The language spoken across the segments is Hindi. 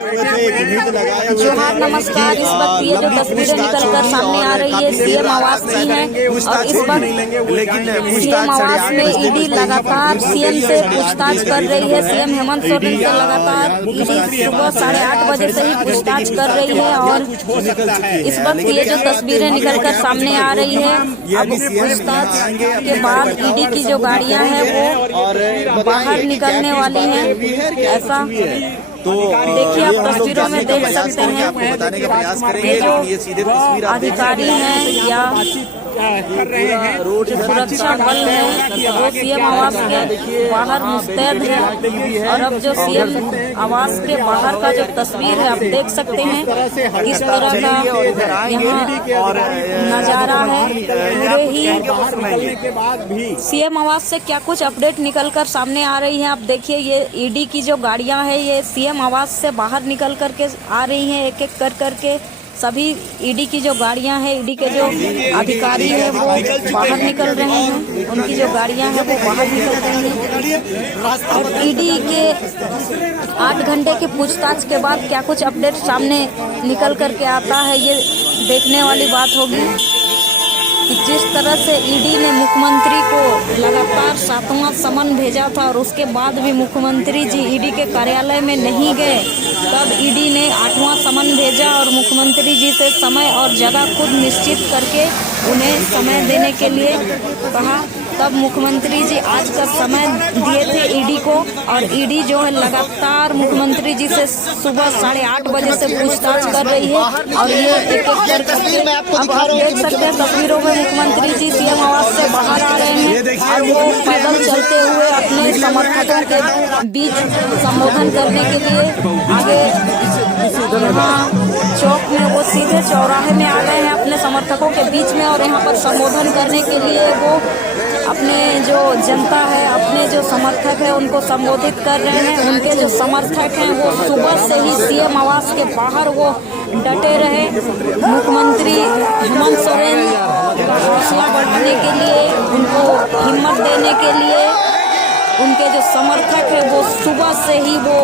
जोहार नमस्कार। इस वक्त ये जो तस्वीरें निकलकर सामने आ रही है सीएम आवास की है और इस वक्त सीएम आवास में ईडी लगातार सीएम से पूछताछ कर रही है। सीएम हेमंत सोरेन से लगातार ईडी सुबह 8:30 बजे से ही पूछताछ कर रही है और इस वक्त ये जो तस्वीरें निकलकर सामने आ रही है, अब पूछताछ के बाद ईडी की जो गाड़ियां हैं वो बाहर निकलने वाली हैं। ऐसा तो देखिए, आप तस्वीरों में देख सकते हैं बताने का प्रयास करेंगे ये लेकिन ये सीधे तस्वीर आप देख अधिकारी सकते हैं या सुरक्षा बल है वो सीएम आवास के बाहर मुस्तैद है। और अब जो सीएम आवास के बाहर का जो तस्वीर है आप देख सकते हैं किस तरह का यहाँ नजारा है। पूरे ही सीएम आवास से क्या कुछ अपडेट निकलकर सामने आ रही है। आप देखिए, ये ईडी की जो गाड़ियां हैं ये सीएम आवास से बाहर निकल करके आ रही हैं। एक एक कर करके सभी ईडी की जो गाड़ियां हैं, ईडी के जो अधिकारी हैं वो बाहर निकल रहे हैं। उनकी जो गाड़ियां हैं वो बाहर निकल रही हैं और ईडी के 8 घंटे की पूछताछ के बाद क्या कुछ अपडेट सामने निकल करके आता है, ये देखने वाली बात होगी। जिस तरह से ईडी ने मुख्यमंत्री को लगातार 7वां समन भेजा था और उसके बाद भी मुख्यमंत्री जी ईडी के कार्यालय में नहीं गए, तब ईडी ने 8वां समन भेजा और मुख्यमंत्री जी से समय और जगह खुद निश्चित करके उन्हें समय देने के लिए कहा। तब मुख्यमंत्री जी आज का समय दिए थे ईडी को और ईडी जो है लगातार मुख्यमंत्री जी से सुबह 8:30 बजे से पूछताछ कर रही है। और ये एक एक करके अब आप देख सकते हैं तस्वीरों में मुख्यमंत्री जी सीएम आवास से बाहर आ रहे हैं और वो पैदल चलते हुए अपने समर्थकों के बीच संबोधन करने के लिए आगे यहाँ चौक में वो सीधे चौराहे में आ गए हैं अपने समर्थकों के बीच में। और यहाँ पर संबोधन करने के लिए वो अपने जो जनता है, अपने जो समर्थक है उनको संबोधित कर रहे हैं। उनके जो समर्थक हैं वो सुबह से ही सीएम आवास के बाहर वो डटे रहे। मुख्यमंत्री हेमंत सोरेन का हौसला बढ़ाने के लिए, उनको हिम्मत देने के लिए उनके जो समर्थक है वो सुबह से ही वो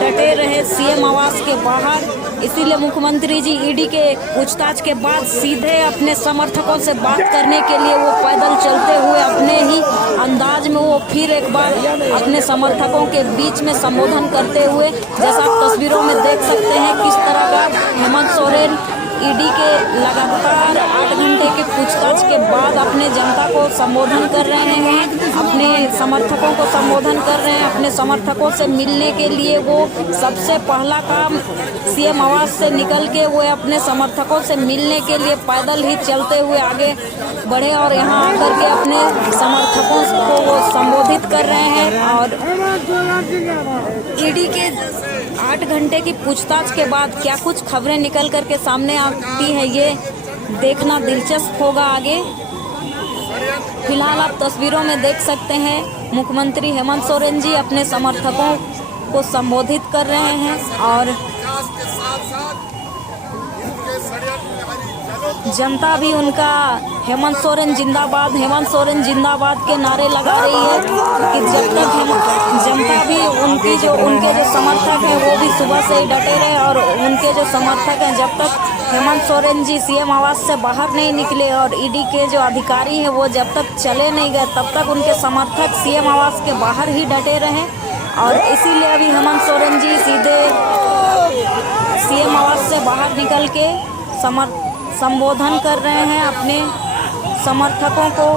डटे रहे सीएम आवास के बाहर। इसीलिए मुख्यमंत्री जी ईडी के पूछताछ के बाद सीधे अपने समर्थकों से बात करने के लिए वो पैदल चलते हुए अपने ही अंदाज में वो फिर एक बार अपने समर्थकों के बीच में संबोधन करते हुए, जैसा आप तस्वीरों में देख सकते हैं किस तरह का हेमंत सोरेन ईडी के लगातार 8 घंटे की पूछताछ के बाद अपने जनता को संबोधन कर रहे हैं, अपने समर्थकों को संबोधन कर रहे हैं। अपने समर्थकों से मिलने के लिए वो सबसे पहला काम सीएम आवास से निकल के वो अपने समर्थकों से मिलने के लिए पैदल ही चलते हुए आगे बढ़े और यहाँ आकर के अपने समर्थकों को वो संबोधित कर रहे हैं। और ईडी के 8 घंटे की पूछताछ के बाद क्या कुछ खबरें निकल करके सामने आती है, ये देखना दिलचस्प होगा आगे। फिलहाल आप तस्वीरों में देख सकते हैं मुख्यमंत्री हेमंत सोरेन जी अपने समर्थकों को संबोधित कर रहे हैं और जनता भी उनका हेमंत सोरेन जिंदाबाद, हेमंत सोरेन जिंदाबाद के नारे लगा रही है कि जब तक जनता भी उनके जो समर्थक हैं वो भी सुबह से ही डटे रहे और उनके जो समर्थक हैं जब तक हेमंत सोरेन जी सीएम आवास से बाहर नहीं निकले और ईडी के जो अधिकारी हैं वो जब तक चले नहीं गए तब तक उनके समर्थक सीएम आवास के बाहर ही डटे रहे। और इसीलिए अभी हेमंत सोरेन जी सीधे सीएम आवास से बाहर निकल के संबोधन कर रहे हैं अपने समर्थकों को,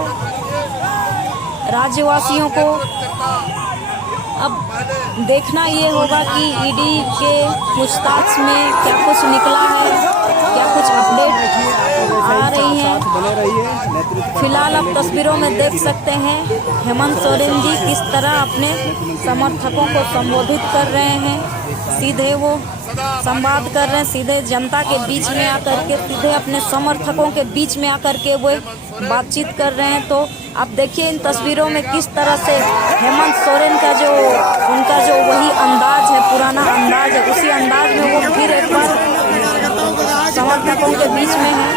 राज्यवासियों को। अब देखना ये होगा कि ईडी के पूछताछ में क्या कुछ निकला है, क्या कुछ अपडेट आ रही है। फिलहाल आप तस्वीरों में देख सकते हैं हेमंत सोरेन जी किस तरह अपने समर्थकों को संबोधित कर रहे हैं। सीधे वो संवाद कर रहे हैं, सीधे जनता के बीच में आकर के, सीधे अपने समर्थकों के बीच में आकर के वो बातचीत कर रहे हैं। तो आप देखिए इन तस्वीरों में किस तरह से हेमंत सोरेन का जो उनका जो वही अंदाज है, पुराना अंदाज है, उसी अंदाज में वो फिर एक बार समर्थकों के बीच में है।